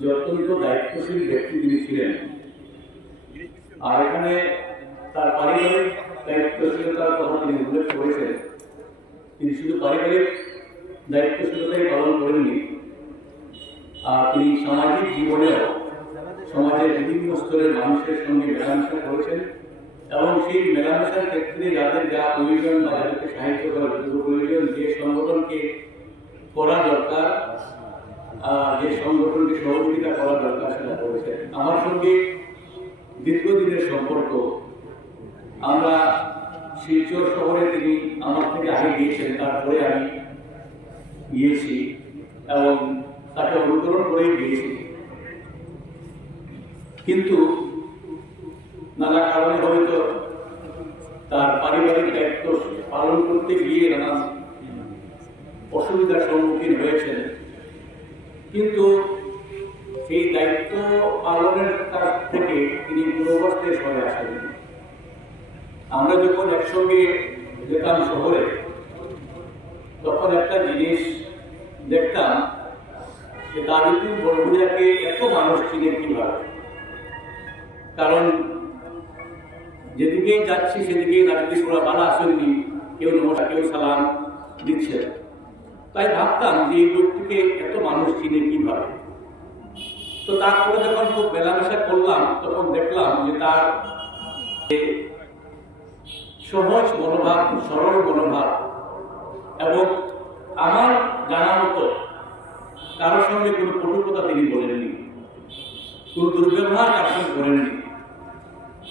যে অত্যন্ত দায়িত্বশীল ব্যক্তি তিনি ছিলেন। আর এখানে তার পারিবারিক দায়িত্বশীলতার কথা তিনি উল্লেখ করেছেন। তিনি শুধু পারিবারিক দায়িত্বশীলতাই পালন করেননি, তিনি সামাজিক জীবনেও সমাজের বিভিন্ন স্তরের মানুষের সঙ্গে মেলামেশা করেছেন এবং সেই মেলামেশার ক্ষেত্রে যাদের যা প্রয়োজন বা যাদেরকে সাহায্য করার প্রয়োজন, যে সংগঠনকে করা দরকার, যে সংগঠনকে সহযোগিতা করা দরকার সেটা করেছেন। আমার সঙ্গে দীর্ঘদিনের সম্পর্ক। আমরা শিলচর শহরে তিনি আমার থেকে আগে গিয়েছেন, তারপরে আমি গিয়েছি এবং তাকে অনুকরণ করেই গিয়েছি। কিন্তু নানা কারণে হয়তো তার পারিবারিক দায়িত্ব পালন করতে গিয়ে নানা অসুবিধার সম্মুখীন হয়েছেন, কিন্তু সেই দায়িত্ব পালনের কাছ থেকে তিনি কোনো অবস্থায় সরে আসেন। আমরা যখন একসঙ্গে যেতাম শহরে, তখন একটা জিনিস দেখতাম যে তাজউদ্দিন বড়ভূঁইয়াকে এত মানুষ চিনে কিভাবে। কারণ যেদিকেই যাচ্ছি সেদিকেই তাজউদ্দিন বালা আসেননি, কেউ নমস্কার, কেউ সালাম দিচ্ছে। তাই ভাবতাম যে এই লোকটিকে এত মানুষ চিনে কিভাবে। তো তারপরে যখন খুব মেলামেশা করলাম, তখন দেখলাম যে তার সহজ মনোভাব, সরল মনোভাব, এবং আমার জানা মতো কারোর সঙ্গে কোনো কটুকতা তিনি বলেননি, কোনো দুর্ব্যবহার তার সঙ্গে করেননি,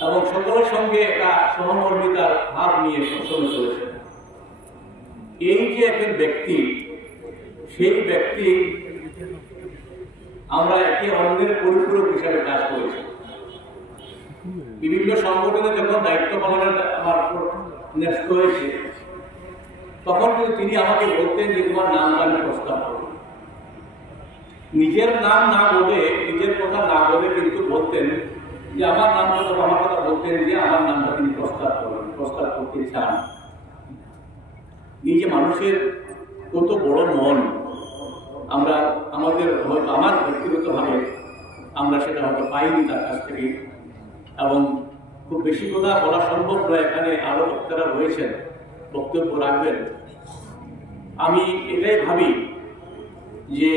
এবং সকলের সঙ্গে একটা সহমর্মিতার ভাব নিয়ে সবসময় চলেছেন। এই যে একজন ব্যক্তি, সেই ব্যক্তি আমরা একে অন্যের পরিপূরক হিসাবে কাজ করেছি। বিভিন্ন সংগঠনে যখন দায়িত্ব পালনের আমার ন্যস্ত হয়েছে, তখন কিন্তু তিনি আমাকে বলতেন যে তোমার নামটা আমি প্রস্তাব করব। নিজের নাম না বলে, নিজের কথা না বলে কিন্তু বলতেন যে আমার নাম কথা, আমার কথা বলতেন যে আমার নামটা তিনি প্রস্তাব করবেন, প্রস্তাব করতে চান। এই যে মানুষের কত বড় মন, আমরা আমাদের হয়তো, আমার ব্যক্তিগতভাবে আমরা সেটা হয়তো পাইনি তার কাছ থেকে। এবং খুব বেশি কথা বলা সম্ভব নয়, এখানে আরো বক্তারা রয়েছেন, বক্তব্য রাখবেন। আমি এটাই ভাবি যে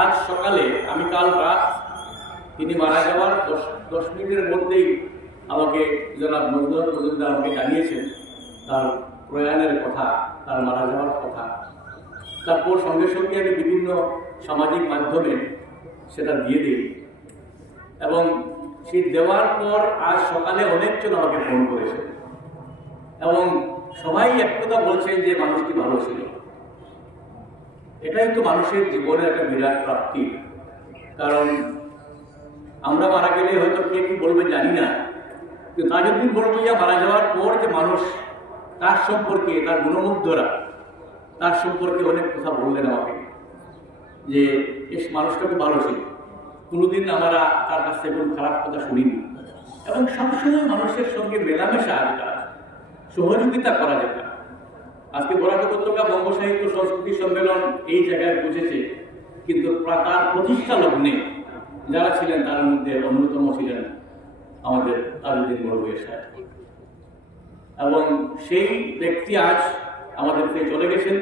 আজ সকালে, আমি কাল রাত তিনি মারা যাওয়ার 10 মিনিটের মধ্যেই আমাকে জনাব মজনুর মজুমদার আমাকে জানিয়েছেন তার প্রয়াণের কথা, তার মারা যাওয়ার কথা। তারপর সঙ্গে সঙ্গে আমি বিভিন্ন সামাজিক মাধ্যমে সেটা দিয়ে দিই, এবং সেই দেওয়ার পর আজ সকালে অনেকজন আমাকে ফোন করেছে এবং সবাই এক কথা বলছেন যে মানুষটি ভালো ছিল। এটাই তো মানুষের জীবনের একটা বিরাট প্রাপ্তি। কারণ আমরা মারা গেলে হয়তো কে কি বলবে জানি না, কিন্তু তাজউদ্দিন বড়ভূঁইয়া মারা যাওয়ার পর যে মানুষ তার সম্পর্কে, তার গুণমুগ্ধরা তার সম্পর্কে অনেক কথা বললেন আমাকে, যে এই মানুষটা খুব ভালো ছিল, কোনোদিন আমরা তার কাছ থেকে কোনো খারাপ কথা শুনিনি, এবং সবসময় মানুষের সঙ্গে মেলামেশা, যেটা সহযোগিতা করা যেত। আজকে বরাক উপত্যকা বঙ্গ সাহিত্য সংস্কৃতি সম্মেলন এই জায়গায় বুঝেছে, কিন্তু তার প্রতিষ্ঠা লগ্নে যারা ছিলেন তার মধ্যে অন্যতম ছিলেন আমাদের তাজউদ্দিন বড়ভূঁইয়া সাহেব। এবং সেই ব্যক্তি আজ আমাদের থেকে চলে গেছেন।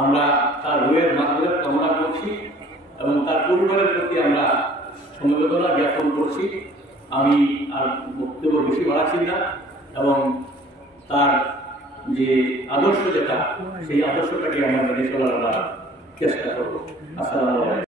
আমরা তার রুহের মাধ্যমে কামনা করছি এবং তার পরিবারের প্রতি আমরা সমবেদনা জ্ঞাপন করছি। আমি আর বক্তব্য বেশি বাড়াচ্ছি না, এবং তার যে আদর্শ যেটা, সেই আদর্শটাকে আমরা মেনে চলার চেষ্টা করবো। আসসালামু আলাইকুম।